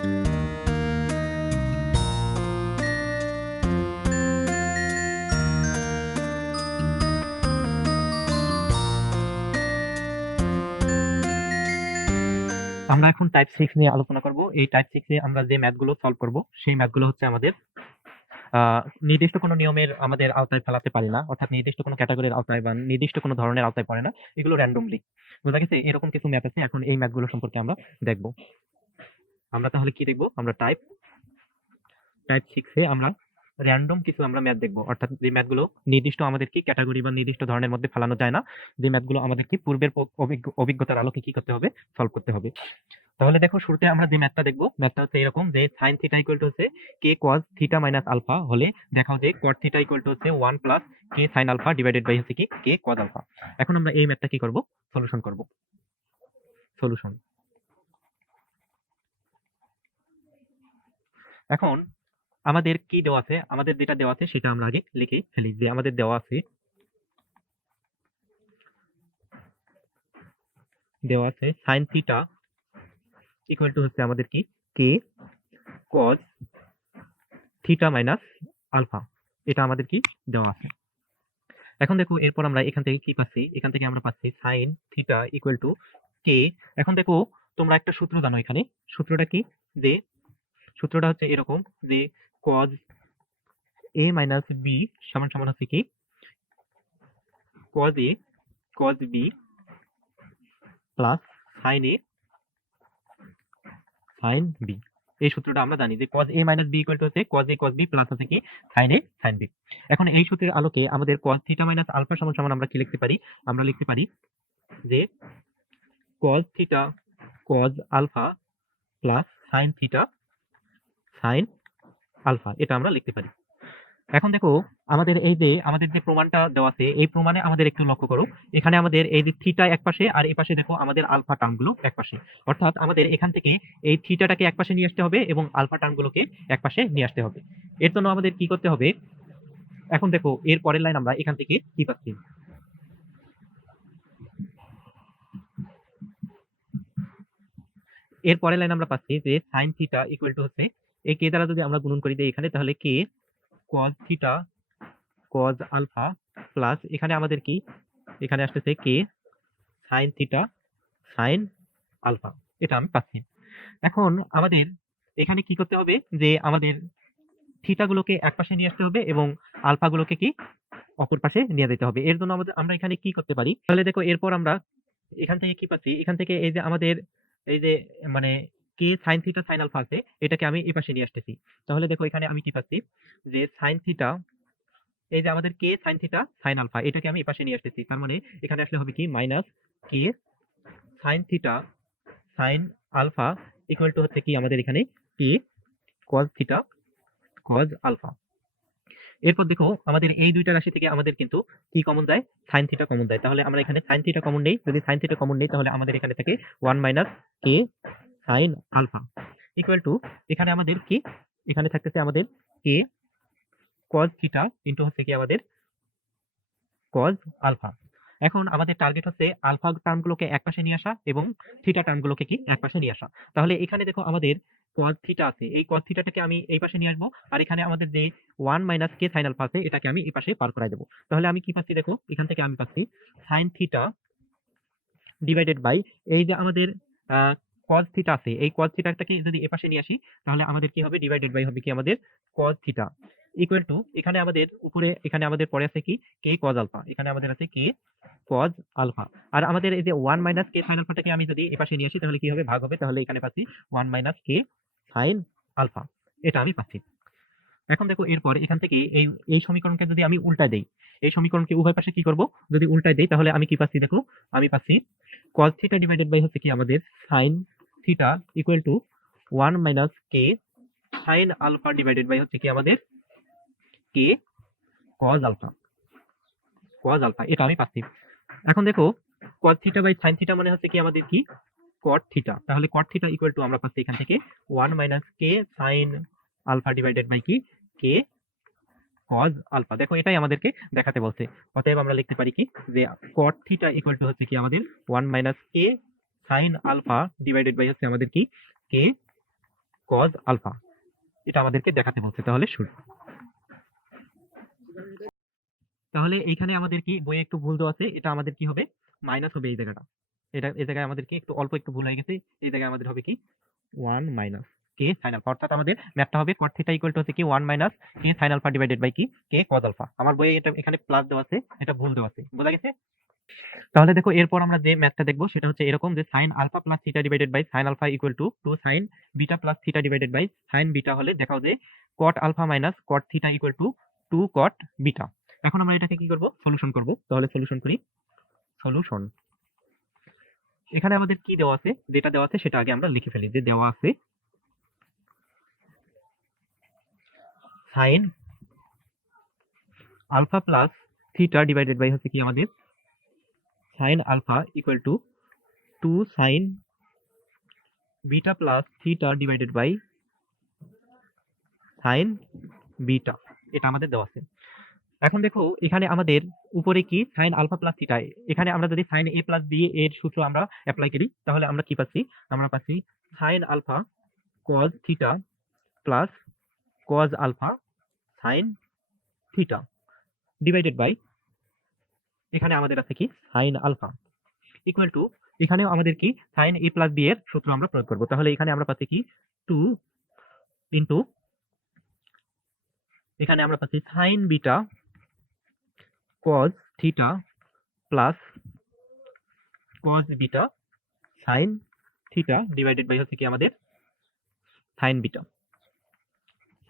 আমরা এখন টাইপ 6 নিয়ে আলোচনা করব। এই টাইপ 6 এ আমরা যে ম্যাথগুলো সলভ করব সেই ম্যাথগুলো হচ্ছে আমাদের নির্দিষ্ট কোনো নিয়মের আমাদের আওতায় ফেলাতে পারি না, অর্থাৎ নির্দিষ্ট কোনো ক্যাটাগরির আওতায় বা নির্দিষ্ট কোনো ধরনের আওতায় পড়ে না, এগুলো র্যান্ডমলি। বোঝা গেছে? এরকম কিছু ম্যাথ আছে, এখন এই ম্যাথগুলো সম্পর্কে আমরা দেখব। আমরা তাহলে কি দেখব? আমরা টাইপ 6 এ আমরা র্যান্ডম কিছু আমরা ম্যাথ দেখব, অর্থাৎ যে ম্যাথগুলো নির্দিষ্ট আমাদের কি ক্যাটাগরি বা নির্দিষ্ট ধরনের মধ্যে ফেলানো যায় না, যে ম্যাথগুলো আমাদের কি পূর্বের অভিজ্ঞতার আলোকে কি করতে হবে, সলভ করতে হবে। তাহলে দেখো শুরুতে আমরা যে ম্যাথটা দেখবো, ম্যাথটা হচ্ছে এরকম যে sin থিটা ইকুয়াল টু হচ্ছে k cos theta minus alpha হলে দেখাও যে cot থিটা ইকুয়াল টু হচ্ছে 1 plus k sin alpha divided by হচ্ছে কি কে cos আলফা। এখন আমরা এই ম্যাথটা কি করব? সলিউশন করব। সলিউশন। এখন আমাদের কি দেওয়া আছে? আমাদের যেটা দেওয়া আছে সেটা আমরা আগে লিখে ফেলি। যে আমাদের দেওয়া আছে sin থিটা ইকুয়াল টু হচ্ছে আমাদের কি k cos theta minus alpha, এটা আমাদের কি দেওয়া আছে। এখন দেখো এরপর আমরা এখান থেকে কি পাচ্ছি? এখান থেকে আমরা পাচ্ছি sin থিটা ইকুয়াল টু কে। এখন দেখো তোমরা একটা সূত্র জানো, এখানে সূত্রটা কি? যে সূত্রটা হচ্ছে এরকম যে cos a মাইনাস b সমান সমান হচ্ছে কি cos a cos b plus sin a sin b। এই সূত্রটা আমরা জানি যে cos a minus b equal to হচ্ছে cos a cos b plus হচ্ছে কি sin a sin b। এখন এই সূত্রের আলোকে আমাদের cos থিটা মাইনাস আলফা সমান সমান আমরা কি লিখতে পারি? আমরা লিখতে পারি যে cos theta cos alpha plus sin theta sin alpha, এটা আমরা লিখতে পারি। এখন দেখো আমাদের এই যে আমাদের যে প্রমাণটা দেওয়া আছে, এই প্রমাণে আমাদের একটু লক্ষ্য করো, এখানে আমাদের এই যে থিটা এক পাশে আর এই পাশে দেখো আমাদের আলফা টার্মগুলো এক পাশে, অর্থাৎ আমাদের এখান থেকে এই থিটাটাকে এক পাশে নিয়ে আসতে হবে এবং আলফা টার্মগুলোকে এক পাশে নিয়ে আসতে হবে। এর জন্য আমাদের কি করতে হবে? এখন দেখো এর পরের লাইন আমরা এখান থেকে কি পাচ্ছি? এর পরের লাইন আমরা পাচ্ছি যে sin থিটা ইকুয়াল টু হচ্ছে এই কে দ্বারা যদি আমরা গুণন করি দেই এখানে, তাহলে k cos theta cos alpha plus এখানে আমাদের কি, এখানে আসতেছে k sin theta sin alpha, এটা আমি পাচ্ছি। এখন আমাদের এখানে কি করতে হবে? যে আমাদের থিটা গুলোকে এক পাশে নিয়ে আসতে হবে এবং আলফা গুলোকে কি অপর পাশে নিয়ে যেতে হবে। এর জন্য আমাদের আমরা এখানে কি করতে পারি? তাহলে দেখো এরপর আমরা এখান থেকে কি পাচ্ছি? এখান থেকে এই যে আমাদের এই যে মানে কে sin থিটা sin আলফা আছে, এটাকে আমি এই পাশে নিয়ে আসতেছি। তাহলে দেখো এখানে আমি কি পাচ্ছি? যে sin থিটা, এই যে আমাদের কে sin থিটা sin আলফা, এটাকে আমি এই পাশে নিয়ে আসতেছি। তার মানে এখানে আসলে হবে কি minus k sin theta sin alpha equal to হচ্ছে কি আমাদের এখানে k cos theta cos alpha. এরপর দেখো আমাদের এই দুইটা রাশি থেকে আমাদের কিন্তু কি কমন যায়? sin থিটা কমন যায়। তাহলে আমরা এখানে sin থিটা কমন নেই। যদি sin থিটা কমন নেই তাহলে আমাদের এখানে থাকে 1 minus k sin alpha equal to এখানে আমাদের কি, এখানে থাকতেছে আমাদের কে cos থিটা ইনটু হচ্ছে কি আমাদের cos আলফা। এখন আমাদের টার্গেট হচ্ছে আলফা টার্মগুলোকে একপাশে নিয়ে আসা এবং থিটা টার্মগুলোকে কি একপাশে নিয়ে আসা। তাহলে এখানে দেখো আমাদের cos থিটা আছে, এই cos থিটাটাকে আমি এই পাশে নিয়ে আসবো, আর এখানে আমাদের যে 1 মাইনাস কে sin আলফা আছে এটাকে আমি এই পাশে পার করাই দেবো। তাহলে আমি কি পাচ্ছি? দেখো এখান থেকে আমি পাচ্ছি sin থিটা ডিভাইডেড বাই এই যে আমাদের cos থিটা আছে, এই cos থিটাটাকে যদি এ পাশে নিয়ে আসি তাহলে আমাদের কি হবে? ডিভাইডেড বাই হবে কি আমাদের cos থিটা ইকুয়াল টু এখানে আমাদের উপরে, এখানে আমাদের পরে আছে কি কে cos আলফা, এখানে আমাদের আছে কে cos আলফা, আর আমাদের এই যে 1 মাইনাস কে sin আলফাটাকে আমি যদি এ পাশে নিয়ে আসি তাহলে কি হবে? ভাগ হবে। তাহলে এখানে পাচ্ছি 1 মাইনাস কে sin আলফা, এটা আমি পাচ্ছি। এখন দেখো এরপর এখান থেকে এই এই সমীকরণকে যদি আমি উল্টায় দেই, এই সমীকরণকে উভয় পাশে কি করব? যদি উল্টায় দেই তাহলে আমি কি পাচ্ছি? দেখো আমি পাচ্ছি cos থিটা ডিভাইডেড বাই হচ্ছে কি আমাদের sin theta equal to 1 minus k sin alpha divided by হচ্ছে কি আমাদের k cos alpha, cos alpha, এটা আমি পাচ্ছি। এখন দেখো cos theta by sin theta মানে হচ্ছে কি আমাদের কি cot থিটা। তাহলে cot থিটা ইকুয়াল টু আমরা পাচ্ছি এখান থেকে 1 minus k sin alpha divided by কি কে cos আলফা। দেখো এটাই আমাদেরকে দেখাতে বলছে। অতএব আমরা লিখতে পারি কি যে cot থিটা ইকুয়াল টু হচ্ছে কি আমাদের 1 minus k sin alpha divided by হচ্ছে আমাদের কি কে কজ আলফা। এটা আমাদেরকে দেখাতে বলছে। তাহলে শুরু। তাহলে এইখানে আমাদের কি বইয়ে একটু ভুল দেওয়া আছে, এটা আমাদের কি হবে, মাইনাস হবে এই জায়গাটা। এই জায়গায় আমাদের কি একটু অল্প একটু ভুল হয়ে গেছে। এই জায়গায় আমাদের হবে কি 1 মাইনাস কে সাইন আলফা, অর্থাৎ আমাদের ম্যাথটা হবে cot থিটা ইকুয়াল টু হচ্ছে কি 1 minus k sine alpha divided by কি কে কজ আলফা। আমার বইয়ে এটা এখানে প্লাস দেওয়া আছে, এটা ভুল দেওয়া আছে, বোঝা গেছে? তাহলে দেখো এরপর আমরা যে ম্যাথটা দেখবো সেটা হচ্ছে এরকম, যে sine alpha plus theta divided by sine alpha equal to 2 sine beta plus theta divided by sine beta হলে দেখাও যে cot alpha minus cot theta equal to 2 cot beta. এখন আমরা এটাকে কি করব, সলিউশন করব। তাহলে সলিউশন করি। সলিউশন, এখানে আমাদের কি দেওয়া আছে, যেটা দেওয়া আছে সেটা আগে আমরা লিখে ফেলি। যে দেওয়া আছে sine alpha plus theta divided by হচ্ছে কি আমাদের sine alpha equal to 2 sine beta plus theta divided by sine beta, এটা আমাদের দেওয়া আছে। এখন দেখো এখানে আমাদের উপরে কি সাইন আলফা প্লাস থিটা, এখানে আমরা যদি সাইন এ প্লাস বি এর সূত্র আমরা অ্যাপ্লাই করি তাহলে আমরা কি পাচ্ছি, আমরা পাচ্ছি sine alpha cos theta plus cos alpha sine theta divided by এখানে আমাদের আছে কি সাইন আলফা ইকুয়াল টু, এখানেও আমাদের কি সাইন এ প্লাস বি এর সূত্র আমরা প্রয়োগ করব। তাহলে এখানে আমরা পাচ্ছি কি 2 ইন্টু, এখানে আমরা পাচ্ছি sine beta cos theta plus cos beta sine theta divided by হচ্ছে কি আমাদের সাইন বিটা।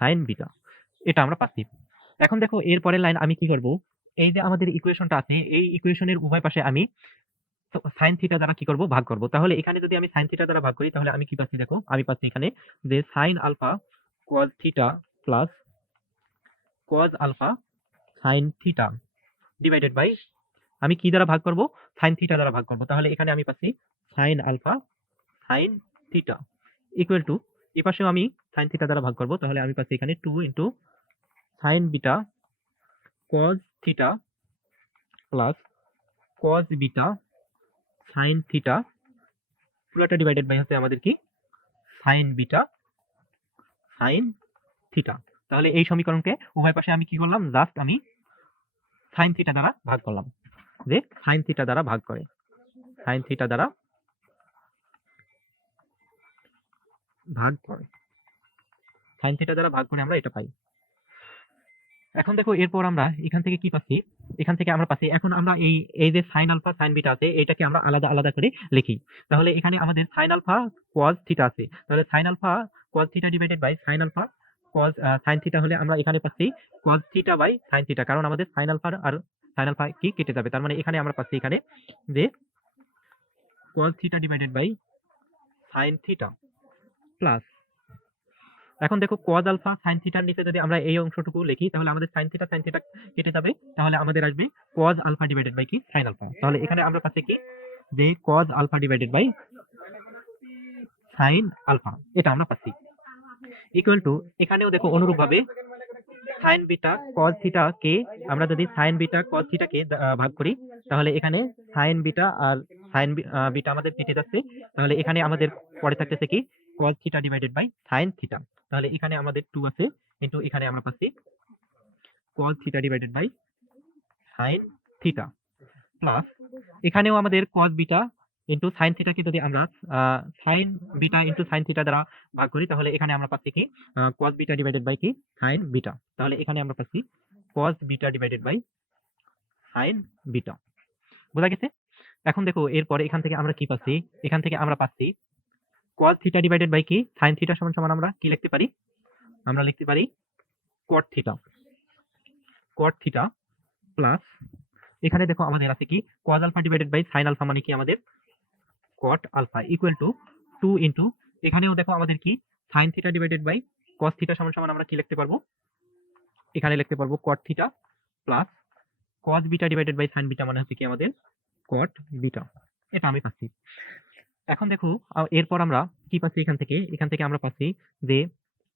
সাইন বিটা এটা আমরা পাচ্ছি। এখন দেখো এর পরের লাইন আমি কি করব, এই যে আমাদের ইকুয়েশনটা আছে এই ইকুয়েশনের উভয় পাশে আমি সাইন থিটা দ্বারা কি করব, ভাগ করব। তাহলে এখানে যদি আমি সাইন থিটা দ্বারা ভাগ করি তাহলে আমি কি পাচ্ছি, দেখো আমি পাচ্ছি এখানে যে sine alpha cos theta plus cos alpha sine theta divided by, আমি কি দ্বারা ভাগ করব, সাইন থিটা দ্বারা ভাগ করব। তাহলে এখানে আমি পাচ্ছি sine alpha sine theta equal to, এই পাশেও আমি সাইন থিটা দ্বারা ভাগ করব। তাহলে আমি পাচ্ছি এখানে 2 into sign beta cos theta plus cos beta sine theta পুরোটা ডিভাইডেড বাই হচ্ছে আমাদের কি সাইন বিটা সাইন থিটা। তাহলে এই সমীকরণকে উভয় পাশে আমি কি করলাম, জাস্ট আমি সাইন থিটা দ্বারা ভাগ করলাম। যে সাইন থিটা দ্বারা ভাগ করে, সাইন থিটা দ্বারা ভাগ করে, সাইন থিটা দ্বারা ভাগ করে আমরা এটা পাই। এখন দেখো এরপর আমরা এখান থেকে কি পাচ্ছি, এখান থেকে আমরা পাচ্ছি এখন আমরা এই এই যে সাইন আলফা সাইন বিটা আছে এটাকে আমরা আলাদা আলাদা করে লিখি। তাহলে এখানে আমাদের সাইন আলফা কজ থিটা আছে, তাহলে sine alpha cos theta divided by sine alpha cos sine theta হলে আমরা এখানে পাচ্ছি cos theta by sine theta, কারণ আমাদের সাইন আলফা আর সাইন আলফা কি কেটে যাবে। তার মানে এখানে আমরা পাচ্ছি এখানে যে cos theta divided by sine theta plus, এখন দেখো cos আলফা sin থিটার নিচে যদি আমরা এই অংশটুকু লিখি তাহলে আমাদের sin থিটা কেটে যাবে। তাহলে আমাদের আসবে cos আলফা ডিভাইডেড বাই কি sin আলফা। তাহলে এখানে আমরা পাচ্ছি কি যে cos alpha divided by sin alpha, এটা আমরা পাচ্ছি ইকুয়াল টু, এখানেও দেখো অনুরূপভাবে sin বিটা cos থিটা কে আমরা যদি sin বিটা cos থিটা কে ভাগ করি তাহলে এখানে sin বিটা আর sin বিটা আমাদের কেটে যাচ্ছে। তাহলে এখানে আমাদের পরে থাকতেছে কি cos theta divided by sin theta. তাহলে এখানে আমাদের 2 আছে কিন্তু এখানে আমরা পাচ্ছি cos theta divided by sin theta plus, এখানেও আমাদের cos beta into sin theta কে যদি আমরা sin beta into sin theta দ্বারা ভাগ করি তাহলে এখানে আমরা পাচ্ছি কি cos বিটা ডিভাইডেড বাই কি sin বিটা। তাহলে এখানে আমরা পাচ্ছি cos beta divided by sin beta, বোঝা গেছে? এখন দেখো এরপরে এখান থেকে আমরা কি পাচ্ছি, এখান থেকে আমরা পাচ্ছি cos থিটা ডিভাইডেড বাই কি sin থিটা সমান সমান আমরা কি লিখতে পারি, আমরা লিখতে পারি cot theta. cot theta plus, এখানে দেখো আমাদের আছে কি cos alpha divided by sin alpha মানে কি আমাদের cot alpha equal to 2 into, এখানেও দেখো আমাদের কি sin theta divided by cos theta সমান সমান আমরা কি লিখতে পারবো, এখানে লিখতে পারবো cot theta plus cos beta divided by sin beta মানে হচ্ছে কি আমাদের cot বিটা, এটা আমি পাচ্ছি। এখন দেখো এরপর আমরা কি পাচ্ছি, এখান থেকে আমরা পাচ্ছি যে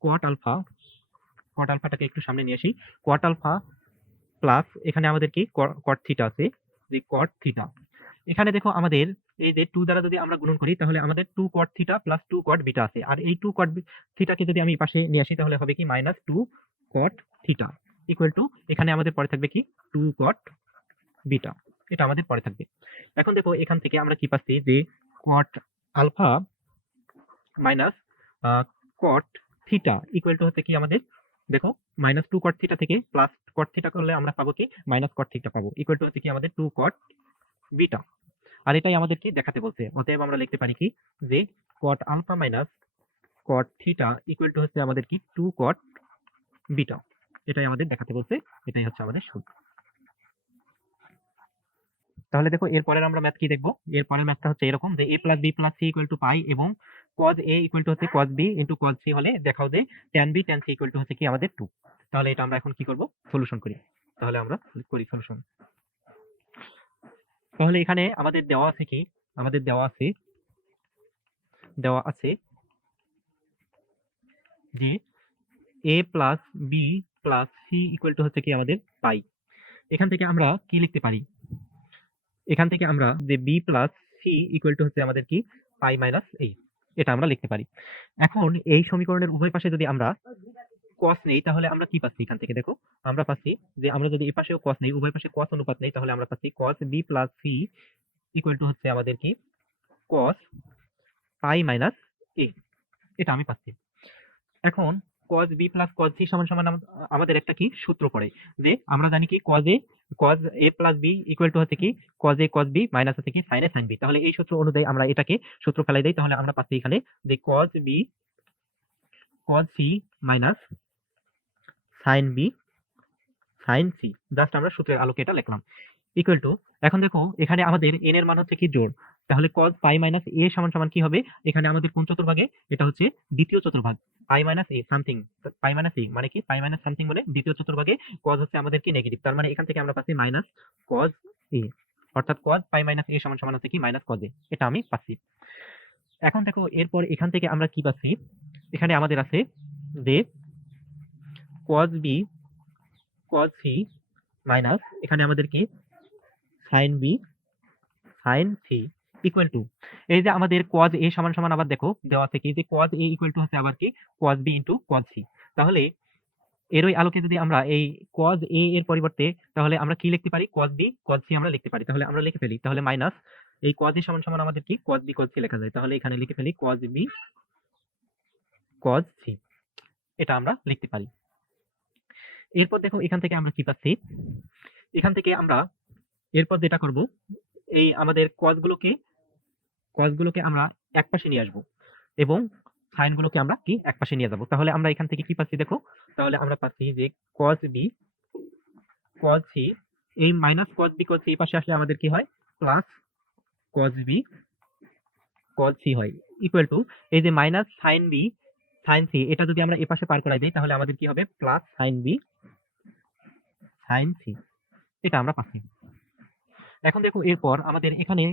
cot আলফা, cot আলফাটাকে একটু সামনে নিয়ে আসি, cot আলফা প্লাস এখানে আমাদের কি cot থিটা আছে, যে cot থিটা, এখানে দেখো আমাদের এই যে 2 দ্বারা যদি আমরা গুণন করি তাহলে আমাদের 2 cot theta plus 2 cot beta আছে। আর এই 2 cot থিটাকে যদি আমি এই পাশে নিয়ে আসি তাহলে হবে কি minus 2 cot theta equal to এখানে আমাদের পরে থাকবে কি 2 cot বিটা। এটা আমাদের পরে থাকবে। এখন দেখো এখান থেকে আমরা কি পাচ্ছি যে cot alpha minus cot theta equal to হচ্ছে কি আমাদের দেখো মাইনাস 2 cot থিটা থেকে প্লাস cot থিটা করলে আমরা পাবো কি মাইনাস cot থিটা পাবো ইকুয়াল টু হচ্ছে কি আমাদের 2 cot বিটা। আর এটাই আমাদের কি দেখাতে বলছে। অতএব আমরা লিখতে পারি কি যে cot alpha minus cot theta equal to হচ্ছে আমাদের কি 2 cot বিটা। এটাই আমাদের দেখাতে বলছে, এটাই হচ্ছে আমাদের সূত্র। তাহলে দেখো এরপরের আমরা ম্যাথ কি দেখবো, এরপরের ম্যাথটা হচ্ছে এরকম যে a plus B plus C equal to pi এবং cos a ইকুয়াল টু হচ্ছে cos b into cos c হলে দেখাও যে tan b tan c equal to হচ্ছে কি আমাদের 2। তাহলে এটা আমরা এখন কি করব, সলিউশন করি। তাহলে আমরা করি সলিউশন। তাহলে এখানে আমাদের দেওয়া আছে কি, আমাদের দেওয়া আছে যে a plus B plus C equal to হচ্ছে কি আমাদের পাই। এখান থেকে আমরা কি লিখতে পারি, এখান থেকে আমরা যে B plus C equal to হচ্ছে আমাদের কি পাই মাইনাস এই, এটা আমরা লিখতে পারি। এখন এই সমীকরণের উভয় পাশে যদি আমরা cos নেই তাহলে আমরা কি পাচ্ছি এখান থেকে দেখো, আমরা পাচ্ছি যে আমরা যদি এই পাশেও cos নেই, উভয় পাশে cos অনুপাত নেই, তাহলে আমরা পাচ্ছি cos b plus C equal to হচ্ছে আমাদের কি cos পাই মাইনাস এ, এটা আমি পাচ্ছি। এখন cos b plus cos c সমান সমান আমাদের একটা কি সূত্র পড়ে, যে আমরা জানি কি cos a plus b equal to হচ্ছে কি cos a cos b minus হচ্ছে কি sin a sin b। তাহলে এই সূত্র অনুযায়ী আমরা এটাকে সূত্র ফেলাই দেই, তাহলে আমরা পাচ্ছি এখানে যে cos b cos c minus sin b sin c, just আমরা সূত্রের আলোকে এটা লিখলাম ইকুয়াল টু। এখন দেখো এখানে আমাদের n এর মান হচ্ছে কি জোড়, তাহলে cos পাই মাইনাস a সমান সমান কি হবে, এখানে আমাদের কোন চতুর্ভাগে, এটা হচ্ছে দ্বিতীয় চতুর্ভাগ, pi minus a something, pi minus a মানে কি পাই মাইনাস সামথিং বলে দ্বিতীয় চতুর্ভাগে cos হচ্ছে আমাদের কি নেগেটিভ, তার মানে এখান থেকে আমরা পাচ্ছি মাইনাস cos a, অর্থাৎ cos পাই মাইনাস a সমান সমান হচ্ছে কি মাইনাস cos a, এটা আমি পাচ্ছি। এখন দেখো এরপর এখান থেকে আমরা কি পাচ্ছি, এখানে আমাদের আছে যে cos b cos c minus এখানে আমাদের কি sin b sin c equal to, এই যে আমাদের cos a সমান সমান আবার দেখো দেওয়া আছে কি যে cos a ইকুয়াল টু হচ্ছে আবার কি cos b into cos c। তাহলে এরই আলোকে যদি আমরা এই cos a এর পরিবর্তে তাহলে আমরা কি লিখতে পারি, cos b cos c আমরা লিখতে পারি। তাহলে আমরা লিখে ফেলি, তাহলে মাইনাস এই cos a সমান সমান আমাদের কি cos b cos c লেখা যায়, তাহলে এখানে লিখে ফেলি cos b cos c, এটা আমরা লিখতে পারি। এরপর দেখো এখান থেকে আমরা কি পাচ্ছি, এখান থেকে আমরা এরপর যেটা করব, এই আমাদের cos গুলোকে আমরা এক পাশে নিয়ে আসবো এবং সাইন গুলোকে আমরা কি এক পাশে নিয়ে যাব। তাহলে আমরা এখান থেকে কি পাচ্ছি দেখো, তাহলে আমরা পাচ্ছি যে cos b cos c, এই minus cos b cos c এই পাশে আসলে আমাদের কি হয় plus cos b cos c হয় ইকুয়াল টু, এই যে minus sin b sin c এটা যদি আমরা এই পাশে পার করাই দিই তাহলে আমাদের কি হবে plus sin b sin c, এটা আমরা পাচ্ছি। এখন দেখো এরপর আমাদের এখানে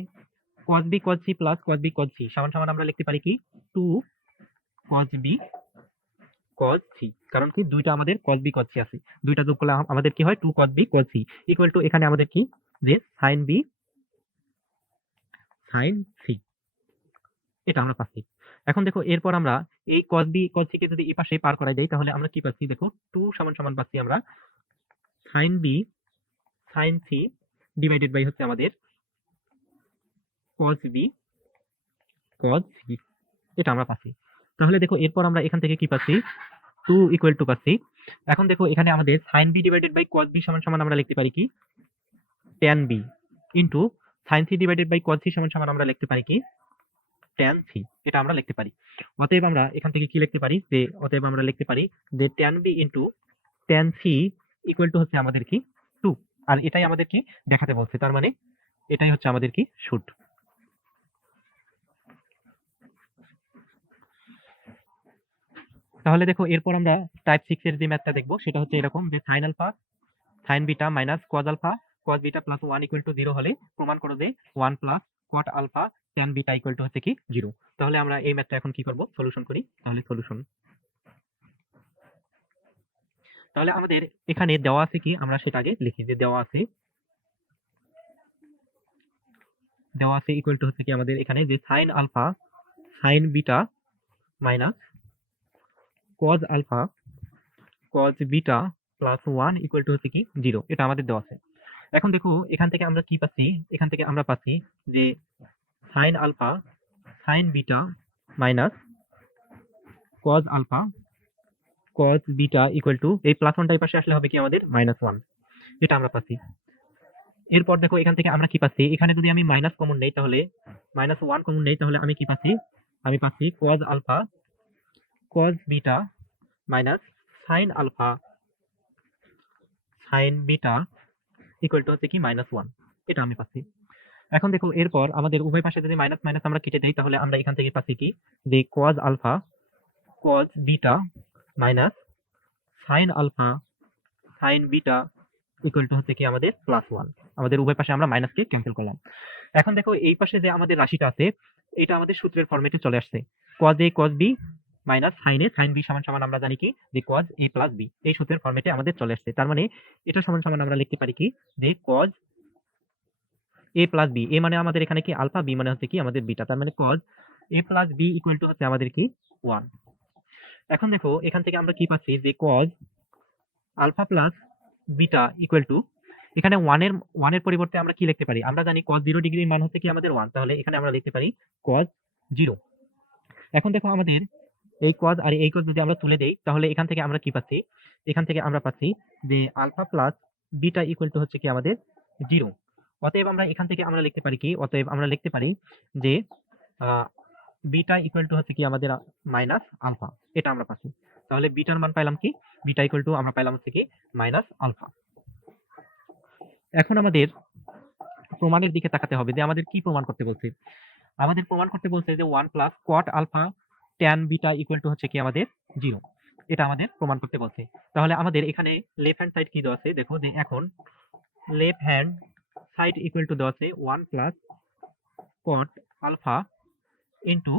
cos b cos c plus cos b cos c সমান সমান আমরা লিখতে পারি কি 2 cos b cos c, কারণ কি দুইটা আমাদের cos b cos c আছে, দুইটা যোগ করলে আমাদের কি হয় 2 cos b cos c equal to এখানে আমাদের কি যে sin b sin c, এটা আমরা পাচ্ছি। এখন দেখো এরপর আমরা এই cos b cos c কে যদি এই পাশে পার করাই দেই তাহলে আমরা কি পাচ্ছি দেখো 2 সমান সমান পাচ্ছি আমরা sin b sin c divided by হচ্ছে আমাদের cos b cos c, এটা আমরা পাচ্ছি। তাহলে দেখো এরপর আমরা এখান থেকে কি পাচ্ছি 2 ইকুয়াল টু পাচ্ছি। এখন দেখো এখানে আমাদের sin b divided by cos b সমান সমান আমরা লিখতে পারি কি tan b into sin c divided by cos c সমান সমান আমরা লিখতে পারি কি tan c, এটা আমরা লিখতে পারি। অতএব আমরা এখান থেকে কি লিখতে পারি যে অতএব আমরা লিখতে পারি যে tan b into tan c equal to হচ্ছে আমাদের কি 2, আর এটাই আমাদের কি দেখাতে বলছে, তার মানে এটাই হচ্ছে আমাদের কি শুট। তাহলে দেখো এরপর আমরা টাইপ 6 এর যে ম্যাথটা দেখবো সেটা হচ্ছে এরকম যে sin alpha sin beta minus cos alpha cos beta plus 1 equal to 0 হলে প্রমাণ করো যে 1 প্লাস cot alpha tan beta equal to হচ্ছে কি 0। তাহলে আমরা এই ম্যাথটা এখন কি করব, সলিউশন করি। তাহলে সলিউশন, তাহলে আমাদের এখানে দেওয়া আছে কি আমরা সেটা আগে লিখি, যে দেওয়া আছে দেওয়া আছে ইকুয়াল টু হচ্ছে কি আমাদের এখানে যে sine alpha sine beta minus cos alpha cos beta plus 1 equal to হচ্ছে কি 0, এটা আমাদের দেওয়া আছে। এখন দেখো এখান থেকে আমরা কি পাচ্ছি, এখান থেকে আমরা পাচ্ছি যে sine alpha sine beta minus cos alpha cos beta equal to এই প্লাস 1টা এই পাশে আসলে হবে কি আমাদের -1, এটা আমরা পাচ্ছি। এরপর দেখো এখান থেকে আমরা কি পাচ্ছি, এখানে যদি আমি মাইনাস কমন নেই তাহলে -1 কমন নেই তাহলে আমি কি পাচ্ছি, আমি পাচ্ছি cos alpha cos beta minus sine alpha sine beta equal to হচ্ছে কি -1, এটা আমি পাচ্ছি। এখন দেখো এরপর আমাদের উভয় পাশে যদি মাইনাস মাইনাস আমরা কেটে দেই তাহলে আমরা এখান থেকে পাচ্ছি কি যে cos alpha cos beta minus sine alpha sine beta equal to হচ্ছে কি আমাদের +1, আমাদের উভয় পাশে আমরা মাইনাসকে ক্যান্সেল করলাম। এখন দেখো এই পাশে যে আমাদের রাশিটা আছে এটা আমাদের সূত্রের ফরম্যাটে চলে আসছে, cos a cos b minus sin a sin b সমান সমান আমরা জানি কি যে cos a প্লাস b, এই সূত্রের ফরম্যাটে আমাদের চলে আসছে। তার মানে এটা সমান সমান আমরা লিখতে পারি কি যে cos a plus b, a মানে আমাদের এখানে কি আলফা, b মানে হচ্ছে কি আমাদের বিটা, তার মানে cos a plus b equal to হচ্ছে আমাদের কি 1। এখন দেখো এখান থেকে আমরা কি পাচ্ছি যে cos alpha plus beta equal to এখানে 1 এর পরিবর্তে আমরা কি লিখতে পারি, আমরা জানি cos 0 ডিগ্রির মান হচ্ছে কি আমাদের 1, তাহলে এখানে আমরা লিখতে পারি cos 0। এখন দেখো আমাদের এই cos আর এই cos যদি আমরা তুলে দেই তাহলে এখান থেকে আমরা কি পাচ্ছি, এখান থেকে আমরা পাচ্ছি যে alpha plus beta equal to হচ্ছে কি আমাদের 0। অতএব আমরা এখান থেকে আমরা লিখতে পারি কি, অতএব আমরা লিখতে পারি যে বিটা ইকুয়াল টু হচ্ছে কি আমাদের মাইনাস আলফা, এটা আমরা পাচ্ছি। তাহলে বিটার মান পাইলাম কি, বিটা ইকুয়াল টু আমরা পাইলাম হচ্ছে কি মাইনাস আলফা। এখন আমাদের প্রমাণের দিকে তাকাতে হবে যে আমাদের কি প্রমাণ করতে বলছে। আমাদের প্রমাণ করতে বলছে যে 1 plus cot alpha tan beta equal to হচ্ছে কি আমাদের 0, এটা আমাদের প্রমাণ করতে বলছে। তাহলে আমাদের এখানে লেফট হ্যান্ড সাইড কি দেওয়া আছে দেখো, যে এখন left hand side equal to দেওয়া আছে 1 plus cot alpha into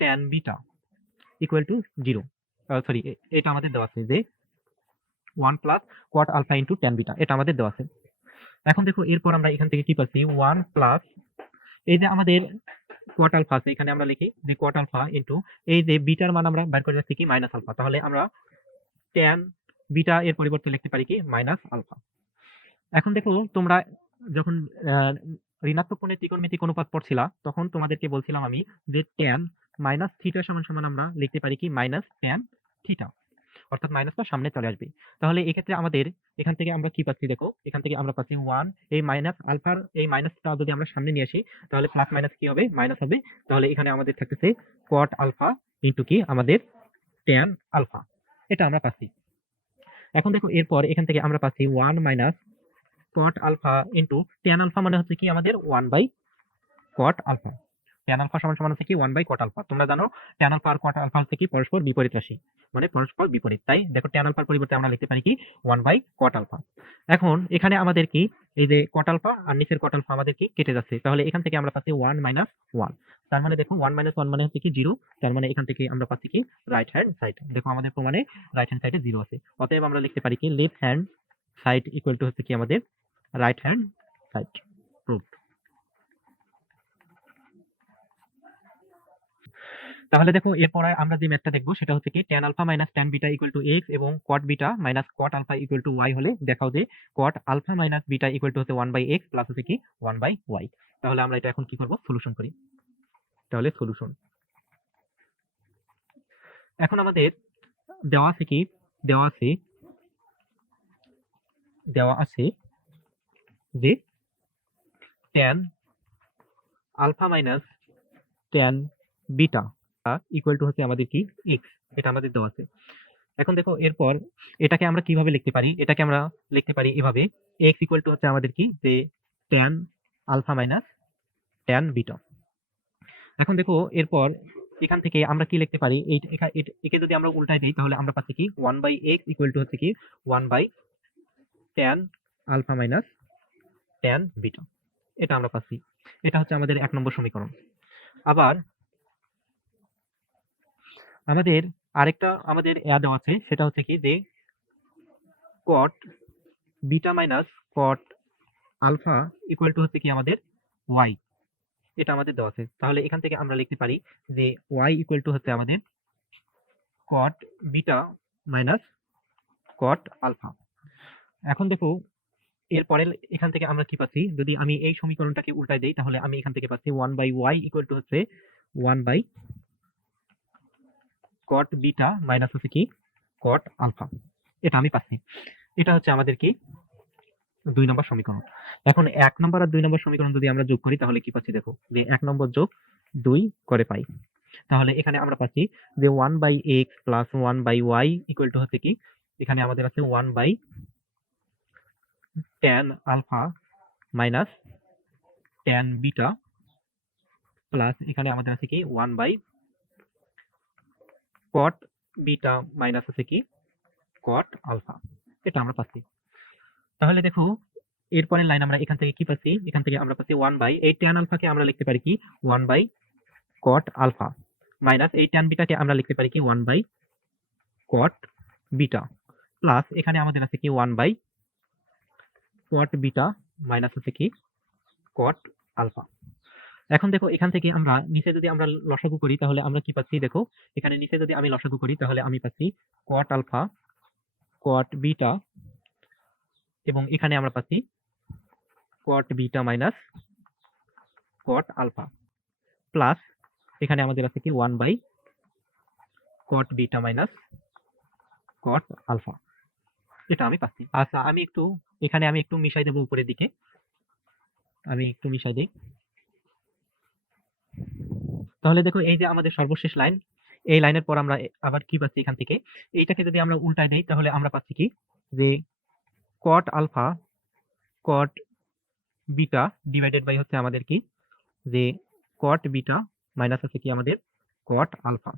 tan beta equal to 0, sorry এটা আমাদের দেওয়া আছে যে 1 plus cot alpha into tan beta, এটা আমাদের দেওয়া আছে। এখন দেখো এরপর আমরা এখান থেকে কি পাচ্ছি 1 প্লাস এই যে আমাদের কট আলফা আছে, এখানে আমরা লিখি যে কট আলফা ইন্টু এই যে বিটার মান আমরা বের করে যাচ্ছি কি মাইনাস আলফা, তাহলে আমরা ট্যান বিটা এর পরিবর্তে লিখতে পারি কি মাইনাস আলফা। এখন দেখো তোমরা যখন ঋণাত্মক কোণের ত্রিকোণমিতিক অনুপাত পড়ছিলা তখন তোমাদেরকে বলছিলাম আমি যে ট্যান মাইনাস থিটা সমান সমান আমরা লিখতে পারি কি মাইনাস ট্যান থিটা, অর্থাৎ মাইনাসটা সামনে চলে আসবে। তাহলে এক্ষেত্রে আমাদের এখান থেকে আমরা কি পাচ্ছি দেখো, এখান থেকে আমরা পাচ্ছি 1, এই মাইনাস আলফার এই মাইনাসটা যদি আমরা সামনে নিয়ে আসি তাহলে প্লাস মাইনাস কি হবে মাইনাস হবে, তাহলে এখানে আমাদের থাকতেছে কট আলফা ইন্টু কি আমাদের ট্যান আলফা, এটা আমরা পাচ্ছি। এখন দেখো এরপর এখান থেকে আমরা পাচ্ছি 1 minus cot alpha into tan alpha মানে হচ্ছে কি আমাদের 1 by cot alpha, tan alpha সমান সমান হচ্ছে কি 1 বাই কট আলফা। তোমরা জানো ট্যান আলফা আর কট আলফা হচ্ছে কি পরস্পর বিপরীত রাশি, মানে পরস্পর বিপরীত, তাই দেখো ট্যান আলফার পরিবর্তে আমরা লিখতে পারি কি 1 বাই কট আলফা। এখন এখানে আমাদের কি এই যে কট আলফা আর নিচের কট আলফা আমাদের কি কেটে যাচ্ছে, তাহলে এখান থেকে আমরা পাচ্ছি 1 মাইনাস 1, তার মানে দেখো 1 মাইনাস 1 মানে হচ্ছে কি 0, তার মানে এখান থেকে আমরা পাচ্ছি কি রাইট হ্যান্ড সাইড, দেখো আমাদের প্রমাণে রাইট হ্যান্ড সাইডে 0 আছে, অতএব আমরা লিখতে পারি কি left hand side equal to হচ্ছে কি আমাদের রাইট হ্যান্ড সাইড, প্রুভড। তাহলে দেখো এরপর আমরা যে ম্যাথটা দেখবো সেটা হচ্ছে কি tan alpha minus tan beta equal to x এবং cot beta minus cot alpha equal to y হলে দেখাও যে cot alpha minus beta equal to হচ্ছে 1 বাই x প্লাস হচ্ছে কি 1 বাই y। তাহলে আমরা এটা এখন কি করব, সলিউশন করি। তাহলে সলিউশন, এখন আমাদের দেওয়া আছে কি, দেওয়া আছে যে tan alpha minus tan beta equal to হচ্ছে আমাদের কি x, এটা আমাদের দেওয়া আছে। এখন দেখো এরপর এটাকে আমরা কিভাবে লিখতে পারি, এটাকে আমরা লিখতে পারি এভাবে x ইকুয়াল টু হচ্ছে আমাদের কি যে tan alpha minus tan beta. এখন দেখো এরপর এখান থেকে আমরা কি লিখতে পারি, একে যদি আমরা উল্টাই দিই তাহলে আমরা পাচ্ছি কি 1 বাই x ইকুয়াল টু হচ্ছে কি 1 by tan alpha minus tan beta, এটা আমরা পাচ্ছি। এটা হচ্ছে আমাদের 1 নম্বর সমীকরণ। আবার আমাদের আরেকটা আমাদের দেওয়া আছে সেটা হচ্ছে কি যে cot beta minus cot alpha equal to হচ্ছে কি আমাদের ওয়াই, এটা আমাদের দেওয়া আছে। তাহলে এখান থেকে আমরা লিখতে পারি যে ওয়াই ইকুয়াল টু হচ্ছে আমাদের cot beta minus cot alpha. এখন দেখো এরপরে এখান থেকে আমরা কি পাচ্ছি, যদি আমি এই সমীকরণটাকে উল্টাই দেই তাহলে আমি এখান থেকে পাচ্ছি 1/y ইকুয়াল টু হচ্ছে 1 কট বিটা মাইনাস হচ্ছে কি কট আলফা, এটা আমি পাচ্ছি। এটা হচ্ছে আমাদের কি 2 নম্বর সমীকরণ। এখন 1 নম্বর আর 2 নম্বর সমীকরণ যদি আমরা যোগ করি তাহলে কি পাচ্ছি, দেখো যে 1 নম্বর যোগ 2 করে পাই। তাহলে এখানে আমরা পাচ্ছি যে 1/x plus 1/y equal to হচ্ছে কি, এখানে আমাদের আছে 1/tan alpha minus tan beta plus এখানে আমাদের আছে কি 1/cot বিটা মাইনাস আছে কি cot আলফা, এটা আমরা পাচ্ছি। তাহলে দেখো এরপরের লাইন আমরা এখান থেকে কি পাচ্ছি, এখান থেকে আমরা পাচ্ছি 1 এই tan আলফাকে আমরা লিখতে পারি কি 1/cot আলফা মাইনাস এই tan বিটাকে আমরা লিখতে পারি কি 1/cot বিটা প্লাস এখানে আমাদের আছে কি 1/cot বিটা মাইনাস আছে কি cot আলফা। এখন দেখো এখান থেকে আমরা নিচে যদি আমরা লসাগু করি তাহলে আমরা কি পাচ্ছি, দেখো এখানে নিচে যদি আমি লসাগু করি তাহলে আমি পাচ্ছি cot আলফা cot বিটা এবং এখানে আমরা পাচ্ছি cot beta minus cot alpha plus এখানে আমাদের আছে কি 1/cot beta minus cot alpha, এটা আমি পাচ্ছি। আচ্ছা আমি একটু এখানে আমি একটু মিশাই দেবো উপরের দিকে, আমি একটু মিশাই দিই। তাহলে দেখো এই যে আমাদের সর্বশেষ লাইন, এই লাইনের পর আমরা আবার কি পাচ্ছি, এখান থেকে এইটাকে যদি আমরা উল্টাই দেই তাহলে আমরা পাচ্ছি কি যে cot alpha cot beta divided by হচ্ছে আমাদের কি যে cot বিটা মাইনাস আছে কি আমাদের cot আলফা।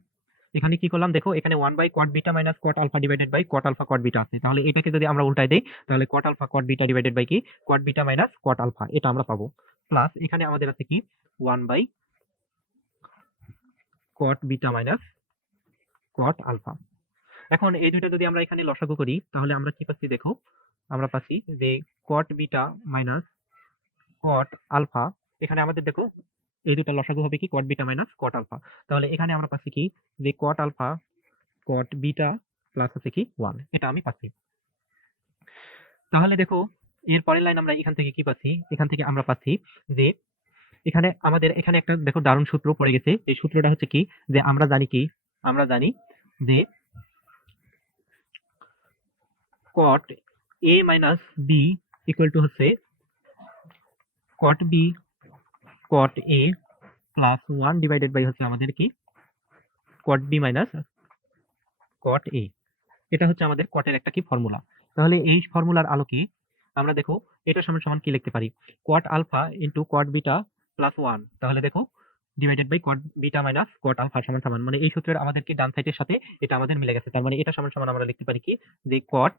এখানে কি করলাম, দেখো এখানে 1/cot beta minus cot alpha divided by cot alpha cot beta আছে, তাহলে এটাকে যদি আমরা উল্টাই দেই তাহলে cot alpha cot beta divided by কি cot beta minus cot alpha, এটা আমরা পাবো। প্লাস এখানে আমাদের আছে কি 1/cot beta minus cot alpha. এখন এই দুইটা যদি আমরা এখানে লসাগু করি তাহলে আমরা কি পাচ্ছি, দেখো আমরা পাচ্ছি যে cot beta minus cot alpha, এখানে আমাদের দেখো এই দুটা লসাগু হবে কি cot beta minus cot alpha, তাহলে এখানে আমরা পাচ্ছি কি যে cot alpha cot beta plus হচ্ছে কি 1, এটা আমি পাচ্ছি। তাহলে দেখো এর পরের লাইন আমরা এখান থেকে কি পাচ্ছি, এখান থেকে আমরা পাচ্ছি যে এখানে আমাদের এখানে একটা দেখো দারুণ সূত্র পড়ে গেছে। এই সূত্রটা হচ্ছে কি যে আমরা জানি কি, আমরা জানি যে cot a minus b equal to হচ্ছে cot b cot a plus 1 divided by হচ্ছে আমাদের কি cot b minus cot a, এটা হচ্ছে আমাদের cot এর একটা কি ফর্মুলা। তাহলে এই ফর্মুলার আলোকে আমরা দেখো এটা সমান সমান কি লিখতে পারি, cot alpha into cot beta plus 1, তাহলে দেখো divided by cot beta minus cot alpha সমান সমান, মানে এই সূত্রের আমাদের কি ডান সাইডের সাথে এটা আমাদের মিলে গেছে, তার মানে এটা সমান সমান আমরা লিখতে পারি কি যে cot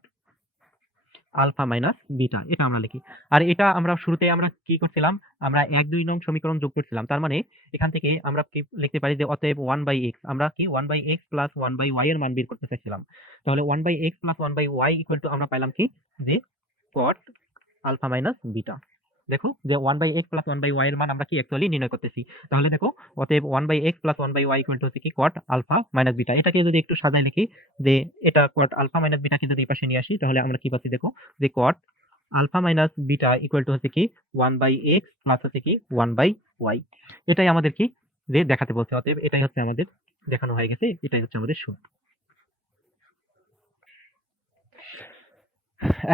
আলফা মাইনাস বিটা, এটা আমরা লিখি। আর এটা আমরা শুরুতে আমরা কি করছিলাম, আমরা 1 2 নং সমীকরণ যোগ করছিলাম, তার মানে এখান থেকে আমরা কি লিখতে পারি যে অতএব 1/x, আমরা কি 1/x প্লাস 1/y এর মান বের করতে চাইছিলাম। তাহলে 1/x plus 1/y equal to আমরা পাইলাম কি যে cot আলফা মাইনাস বিটা। দেখো যে 1/x প্লাস 1/y এর মান আমরা কি অ্যাকচুয়ালি নির্ণয় করতেছি। তাহলে দেখো অতএব 1/x plus 1/y equal to হচ্ছে কি cot আলফা মাইনাস বিটা। এটাকে যদি একটু সাজাই লিখি যে এটা cot আলফা মাইনাস বিটাকে যদি এই পাশে নিয়ে আসি তাহলে আমরা কি পাচ্ছি, দেখো যে cot alpha minus beta equal to হচ্ছে কি 1/x প্লাস হচ্ছে কি 1/y, এটাই আমাদের কি যে দেখাতে বলছে। অতএব এটাই হচ্ছে আমাদের দেখানো হয়ে গেছে, এটাই হচ্ছে আমাদের সূত্র।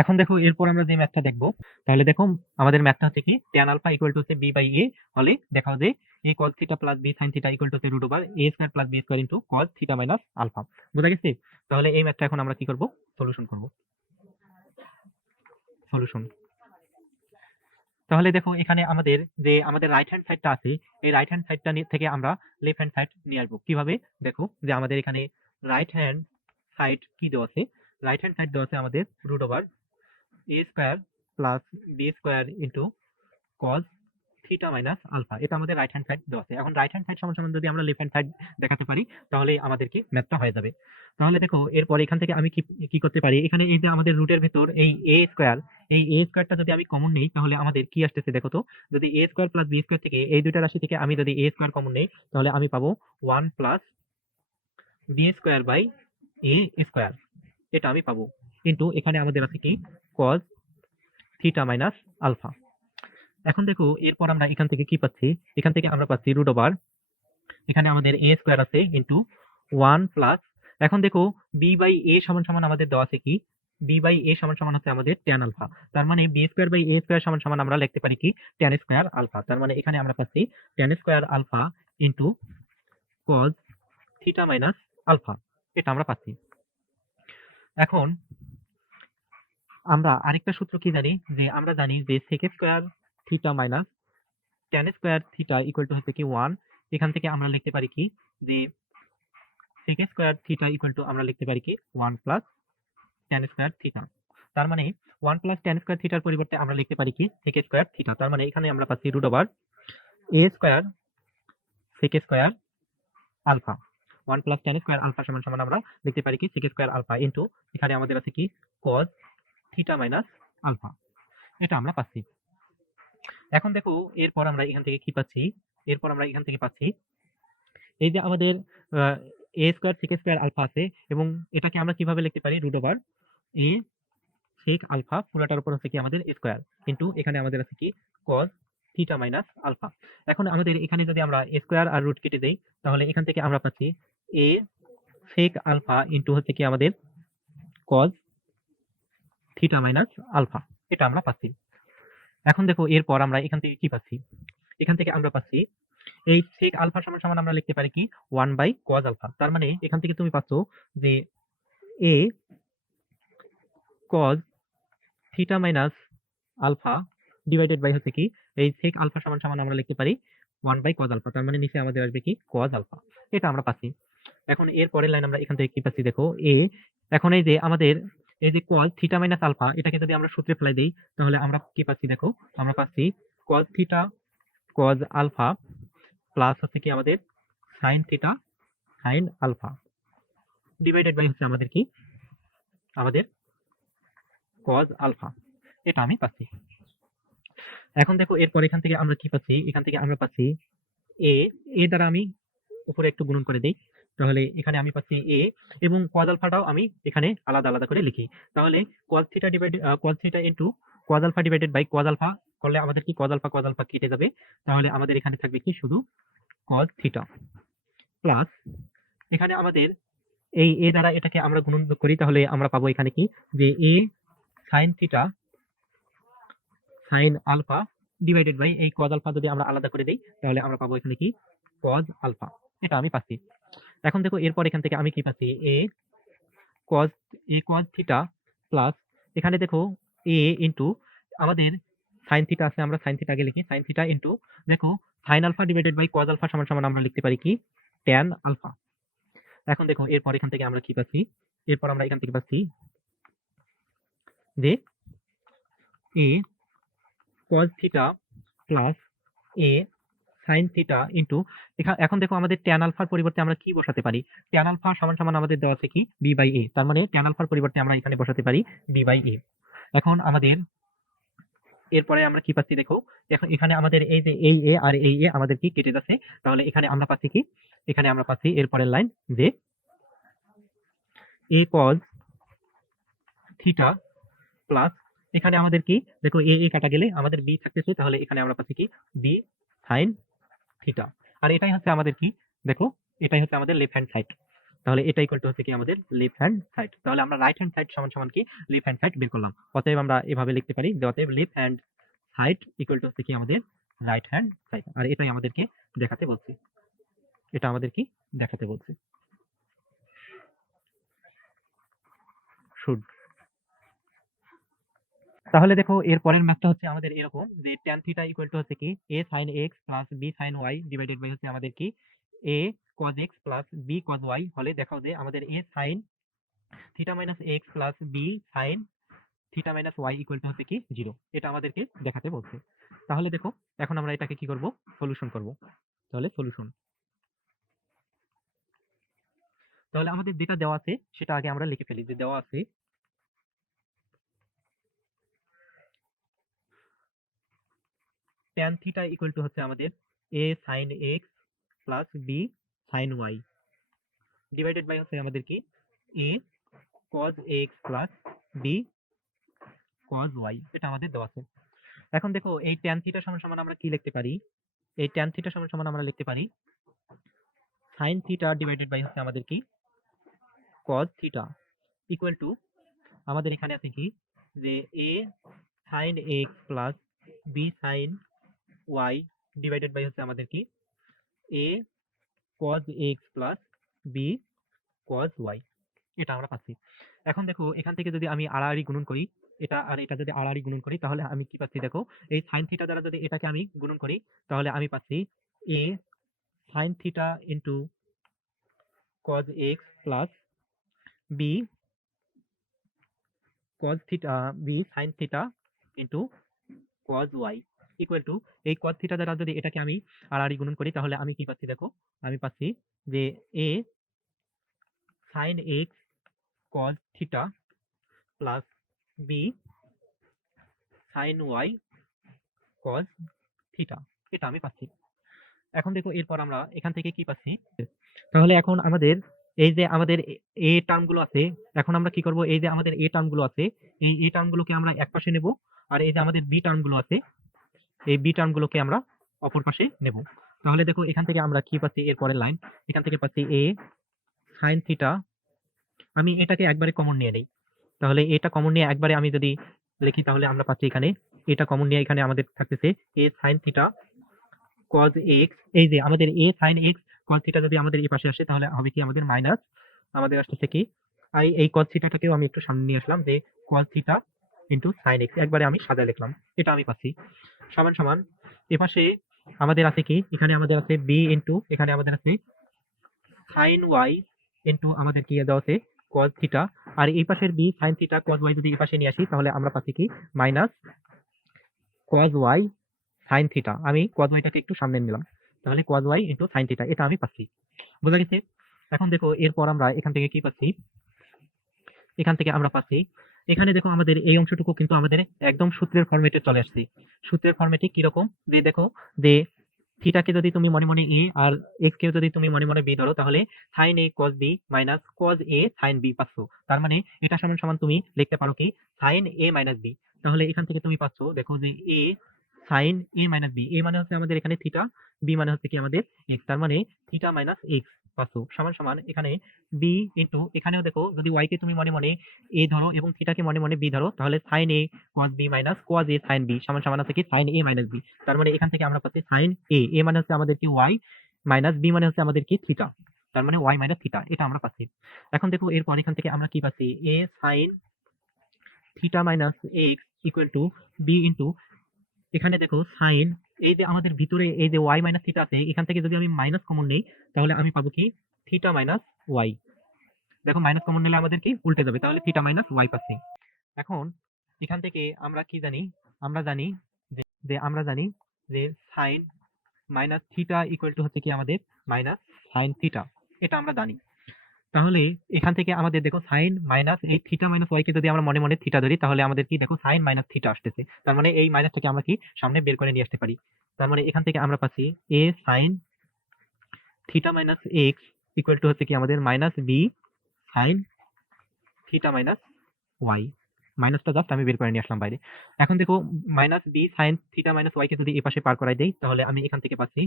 এখন দেখো এরপর আমরা যে ম্যাথটা দেখবো, তাহলে দেখো আমাদের ম্যাথটা হচ্ছে কি tan আলফা ইকুয়াল টু হচ্ছে b বাই a হলে দেখাও যে a cos theta plus b sin theta equal to হচ্ছে root over a square plus b square into cos theta minus alpha. বুঝা গেছে? তাহলে এই ম্যাথটা এখন আমরা কি করব, সলিউশন করব। সলিউশন, তাহলে দেখো এখানে আমাদের যে আমাদের রাইট হ্যান্ড সাইডটা আছে, এই রাইট হ্যান্ড সাইডটা থেকে আমরা লেফট হ্যান্ড সাইড নিয়ে আসবো কিভাবে, দেখো যে আমাদের এখানে রাইট হ্যান্ড সাইড কি দেওয়া আছে, রাইট হ্যান্ড সাইড দেওয়া আছে আমাদের root over a square plus b square into cos theta minus alpha, এটা আমাদের রাইট হ্যান্ড সাইড দেওয়া আছে। এখন রাইট হ্যান্ড সাইড সমান সমান যদি আমরা লেফট হ্যান্ড সাইড দেখাতে পারি তাহলে আমাদের কি ম্যাথটা হয়ে যাবে। তাহলে দেখো এরপর এখান থেকে আমি কি কি করতে পারি, এখানে এই যে আমাদের রুটের ভেতর এই এ স্কোয়ার, এই এ স্কোয়ারটা যদি আমি কমন নেই তাহলে আমাদের কি আসতেছে দেখো তো, যদি এ স্কোয়ার প্লাস বি স্কোয়ার থেকে এই দুইটা রাশি থেকে আমি যদি এ স্কোয়ার কমন নেই তাহলে আমি পাবো 1 plus B square by A square, এটা আমি পাবো। কিন্তু এখানে আমাদের আছে কি cos থিটা মাইনাস আলফা। এখন দেখো এরপর আমরা এখান থেকে কি পাচ্ছি, এখান থেকে আমরা পাচ্ছি রুট ওভার, এখানে আমাদের এ স্কোয়ার আছে ইন্টু 1 প্লাস, এখন দেখো বি বাই এ সমান সমান আমাদের দেওয়া আছে কি, বি বাই এ সমান সমান হচ্ছে আমাদের ট্যান আলফা, তার মানে B square by A square সমান সমান আমরা লিখতে পারি কি ট্যান স্কোয়ার আলফা, তার মানে এখানে আমরা পাচ্ছি tan square alpha into cos theta minus alpha, এটা আমরা পাচ্ছি। এখন আমরা আরেকটা সূত্র কি জানি, যে আমরা জানি যে sec square theta minus tan square theta equal to হচ্ছে কি 1, এখান থেকে আমরা লিখতে পারি কি যে sec square theta equal to আমরা লিখতে পারি কি 1 প্লাস ট্যান স্কোয়ার থিটা, তার মানে 1 প্লাস ট্যান স্কোয়ার থিটার পরিবর্তে আমরা লিখতে পারি কি sec স্কোয়ার থিটা, তার মানে এখানে আমরা পাচ্ছি root over a square sec square alpha, 1 plus tan square alpha সমান সমান আমরা লিখতে পারি কি sec স্কোয়ার আলফা ইন্টু এখানে আমাদের আছে কি cos থিটা মাইনাস আলফা, এটা আমরা পাচ্ছি। এখন দেখো এরপর আমরা এখান থেকে কি পাচ্ছি, এরপর আমরা এখান থেকে পাচ্ছি এই যে আমাদের এ স্কোয়ার sec স্কোয়ার আলফা আছে, এবং এটাকে আমরা কিভাবে লিখতে পারি রুট ওভার এ sec আলফা পুরোটার উপর হচ্ছে কি আমাদের স্কোয়ার, কিন্তু এখানে আমাদের আছে কি cos থিটা মাইনাস আলফা। এখন আমাদের এখানে যদি আমরা স্কোয়ার আর রুট কেটে দেই তাহলে এখান থেকে আমরা পাচ্ছি এ sec আলফা ইন্টু হচ্ছে কি আমাদের cos থিটা মাইনাস আলফা, এটা আমরা পাচ্ছি। এখন দেখো এরপর আমরা এখান থেকে কি পাচ্ছি, এখান থেকে আমরা পাচ্ছি এই sec আলফা সমান সমান আমরা লিখতে পারি কি 1 বাই cos আলফা, তার মানে এখান থেকে তুমি পাচ্ছ যে a cos theta minus alpha divided by হচ্ছে কি এই sec আলফা সমান সমান আমরা লিখতে পারি 1 বাই cos আলফা, তার মানে নিচে আমাদের আসবে কি cos আলফা, এটা আমরা পাচ্ছি। এখন এর পরের লাইন আমরা এখান থেকে কি পাচ্ছি দেখো a, এখন এই যে আমাদের এই যে cos থিটা মাইনাস আলফা এটাকে যদি আমরা সূত্রে ফেলাই দেই তাহলে আমরা কি পাচ্ছি দেখো, আমরা পাচ্ছি cos theta cos alpha plus হচ্ছে কি আমাদের sin theta sin alpha divided by হচ্ছে আমাদের কি আমাদের cos আলফা, এটা আমি পাচ্ছি। এখন দেখো এরপর এখান থেকে আমরা কি পাচ্ছি, এখান থেকে আমরা পাচ্ছি এ, এ দ্বারা আমি উপরে একটু গুণন করে দেই তাহলে এখানে আমি পাচ্ছি এ, এবং cos আলফাটাও আমি এখানে আলাদা আলাদা করে লিখি, তাহলে cos theta divided cos theta into cos alpha divided by cos alpha করলে আমাদের কি cos আলফা কেটে যাবে, তাহলে আমাদের এখানে থাকবে কি শুধু cos থিটা প্লাস এখানে আমাদের এই এ দ্বারা এটাকে আমরা গুণন করি তাহলে আমরা পাবো এখানে কি যে A sin theta sin alpha divided by এই cos আলফা যদি আমরা আলাদা করে দেই তাহলে আমরা পাবো এখানে কি cos আলফা, এটা আমি পাচ্ছি। এখন দেখো এরপর এখান থেকে আমি কি পাচ্ছি এ cos থিটা প্লাস এখানে দেখো এ ইন্টু আমাদের sin থিটা আছে, আমরা sin থিটা আগে লিখি sin থিটা ইন্টু দেখো sin alpha divided by cos alpha সমান সমান আমরা লিখতে পারি কি tan আলফা। এখন দেখো এরপর এখান থেকে আমরা কি পাচ্ছি, এরপর আমরা এখান থেকে পাচ্ছি যে এ cos থিটা প্লাস এ sin থিটা ইন্টু এখন দেখো আমাদের tan আলফার পরিবর্তে আমরা কি বসাতে পারি, tan আলফা সমান সমান আমাদের দেওয়া আছে কি b বাই a, তার মানে tan আলফার পরিবর্তে আমরা এখানে বসাতে পারি b বাই a। এখন আমাদের এরপরে আমরা কি পাচ্ছি দেখো, এখন এখানে আমাদের এই যে এই a আর এই a আমাদের কি কেটে যাচ্ছে, তাহলে এখানে আমরা পাচ্ছি কি, এখানে আমরা পাচ্ছি এরপরের লাইন যে a cos থিটা প্লাস এখানে আমাদের কি দেখো এ কাটা গেলে আমাদের বি থাকতেছে, তাহলে এখানে আমরা পাচ্ছি কি বি সাইন থিটা, আর এটাই হচ্ছে আমাদের কি দেখো, এটাই হচ্ছে আমাদের লেফট হ্যান্ড সাইড, তাহলে এটা ইকুয়াল টু হচ্ছে কি আমাদের লেফট হ্যান্ড সাইড, তাহলে আমরা রাইট হ্যান্ড সাইড সমান সমান কি লেফট হ্যান্ড সাইড বের করলাম। অতএব আমরা এভাবে লিখতে পারি যে অতএব left hand side equal to হচ্ছে কি আমাদের রাইট হ্যান্ড সাইড, আর এটাই আমাদেরকে দেখাতে বলছি, এটা আমাদের কি দেখাতে বলছে শুড। তাহলে দেখো এর পরের ম্যাথটা হচ্ছে আমাদের এরকম যে tan থিটা ইকুয়াল টু হচ্ছে কি a sin x plus b sin y divided by হচ্ছে আমাদের কি a cos x plus b cos y, হলে দেখাও যে আমাদের a sin theta minus x plus b sin theta minus y equal to হচ্ছে কি 0, এটা আমাদেরকে দেখাতে বলছে। তাহলে দেখো এখন আমরা এটাকে কি করব, সলিউশন করব। তাহলে সলিউশন, তাহলে আমাদের যেটা দেওয়া আছে সেটা আগে আমরা লিখে ফেলি। যে দেওয়া আছে tan থিটা ইকুয়াল টু হচ্ছে আমাদের a sin x plus b sin y divided by হচ্ছে আমাদের কি a cos x plus b cos y, এটা আমাদের দেওয়া আছে। এখন দেখো এই tan থিটা সমান সমান আমরা কি লিখতে পারি, এই tan থিটা সমান সমান আমরা লিখতে পারি sin থিটা ডিভাইডেড বাই হচ্ছে আমাদের কি cos থিটা ইকুয়াল টু আমাদের এখানে আছে কি যে a sin x plus b sin y divided by হচ্ছে আমাদের কি a cos x plus b cos y, এটা আমরা পাচ্ছি। এখন দেখো এখান থেকে যদি আমি আড়াআড়ি গুণন করি, এটা আর এটা যদি আড়াআড়ি গুণন করি তাহলে আমি কি পাচ্ছি দেখো, এই sin থিটা দ্বারা যদি এটাকে আমি গুণন করি তাহলে আমি পাচ্ছি a sin theta into cos x plus b cos theta b sin theta into cos y equal to এই cos থিটা দ্বারা যদি এটাকে আমি আড়াআড়ি গুণন করি তাহলে আমি কি পাচ্ছি দেখো, আমি পাচ্ছি যে a sin x cos theta plus b sin y cos theta, এটা আমি পাচ্ছি। এখন দেখো এরপর আমরা এখান থেকে কি পাচ্ছি, তাহলে এখন আমাদের এই যে আমাদের এ টার্ম গুলো আছে, এখন আমরা কি করব, এই যে আমাদের এ টার্ম গুলো আছে এই এ টার্ম গুলোকে আমরা এক পাশে নেব, আর এই যে আমাদের বি টার্ম গুলো আছে এই বি টার্ম গুলোকে আমরা অপর পাশে নেব। তাহলে দেখো এখান থেকে আমরা কি পাচ্ছি, এর পরের লাইন এখান থেকে পাচ্ছি a sin থিটা, আমি এটাকে একবারে কমন নিয়ে নেই, তাহলে এটা কমন নিয়ে একবারে আমি যদি লিখি তাহলে আমরা পাচ্ছি এখানে এটা কমন নিয়ে এখানে আমাদের থাকতেছে a sin theta cos x, এই যে আমাদের a sin x cos theta যদি আমাদের এই পাশে আসে তাহলে হবে কি আমাদের মাইনাস, আমাদের আসতেছে কি এই cos থিটাটাকেও আমি একটু সামনে নিয়ে আসলাম যে cos theta into sin x, একবারে আমি সাদা লিখলাম, এটা আমি পাচ্ছি সমান সমান এপাশে আমাদের আছে কি, এখানে আমাদের আছে b ইন্টু এখানে আমাদের আছে sin y ইন্টু আমাদের কি দেওয়া আছে cos থিটা, আর এই পাশের b sin theta cos y যদি এই পাশে নিয়ে আসি তাহলে আমরা পাচ্ছি কি minus cos y sin theta, আমি cos y টাকে একটু সামনে নিলাম, তাহলে cos y into sin theta, এটা আমি পাচ্ছি। বোঝা গেছে? এখন দেখো এরপর আমরা এখান থেকে কি পাচ্ছি, এখান থেকে আমরা পাচ্ছি এখানে দেখো আমাদের এই অংশটুকু কিন্তু আমাদের একদম সূত্রের ফরম্যাটে চলে আসছে। সূত্রের ফরম্যাটে কিরকম, যে দেখো যে থিটাকে যদি তুমি মনে মনে এ আর এক্স কে যদি তুমি মনে মনে বি ধরো তাহলে সাইন এ কস বি মাইনাস কস এ সাইন বি পাচ্ছ। তার মানে এটা সমান সমান তুমি লিখতে পারো কি সাইন এ মাইনাস বি। তাহলে এখান থেকে তুমি পাচ্ছ দেখো যে এ সাইন এ মাইনাস বি, এ মানে হচ্ছে আমাদের এখানে থিটা, বি মানে হচ্ছে কি আমাদের এক্স, তার মানে থিটা মাইনাস এক্স পাচ্ছ সমান সমান এখানে বি ইন্টু এখানেও দেখো যদি ওয়াই কে তুমি মনে মনে এ ধরো এবং থিটাকে মনে মনে বি ধরো তাহলে সাইন এ কস বি মাইনাস কস এ সাইন বি সমান সমান আছে কি সাইন এ মাইনাস বি। তার মানে এখান থেকে আমরা পাচ্ছি সাইন এ, এ মানে হচ্ছে আমাদের কি ওয়াই মাইনাস বি মানে হচ্ছে আমাদের কি থিটা, তার মানে ওয়াই মাইনাস থিটা, এটা আমরা পাচ্ছি। এখন দেখো এরপর এখান থেকে আমরা কি পাচ্ছি এ sine theta minus x equal to b into এখানে দেখো সাইন এই যে আমাদের ভিতরে এই যে ওয়াই মাইনাস থিটা আছে এখান থেকে যদি আমি মাইনাস কমন নেই তাহলে আমি পাবো কি থিটা মাইনাস ওয়াই। দেখো মাইনাস কমন নিলে আমাদের কি উল্টে যাবে, তাহলে থিটা মাইনাস ওয়াই পাচ্ছি। এখন এখান থেকে আমরা কি জানি, আমরা জানি আমরা জানি যে sine minus theta equal to হচ্ছে কি আমাদের মাইনাস সাইন থিটা, এটা আমরা জানি। তাহলে এখান থেকে আমাদের দেখো সাইন মাইনাস এই থিটা মাইনাস ওয়াই কে যদি আমরা মনে মনে থিটা ধরি তাহলে আমাদের কি দেখো সাইন মাইনাস থিটা আসতেছে, তার মানে এই মাইনাসটাকে আমরা কি সামনে বের করে নিয়ে আসতে পারি। তার মানে এখান থেকে আমরা পাচ্ছি এ sine theta minus x equal to হচ্ছে কি আমাদের minus B sine theta minus y, মাইনাসটা জাস্ট আমি বের করে নিয়ে আসলাম বাইরে। এখন দেখো minus B sine theta minus y কে যদি এই পাশে পার করাই দেই তাহলে আমি এখান থেকে পাচ্ছি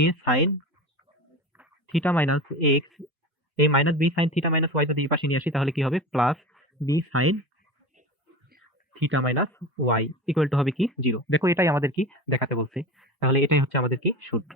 এ সাইন থিটা মাইনাস এক্স, এই minus B sine theta minus Y যদি এই পাশে নিয়ে আসি তাহলে কি হবে plus B sine theta minus Y equal to হবে কি 0। দেখো এটাই আমাদের কি দেখাতে বলছে, তাহলে এটাই হচ্ছে আমাদের কি সূত্র।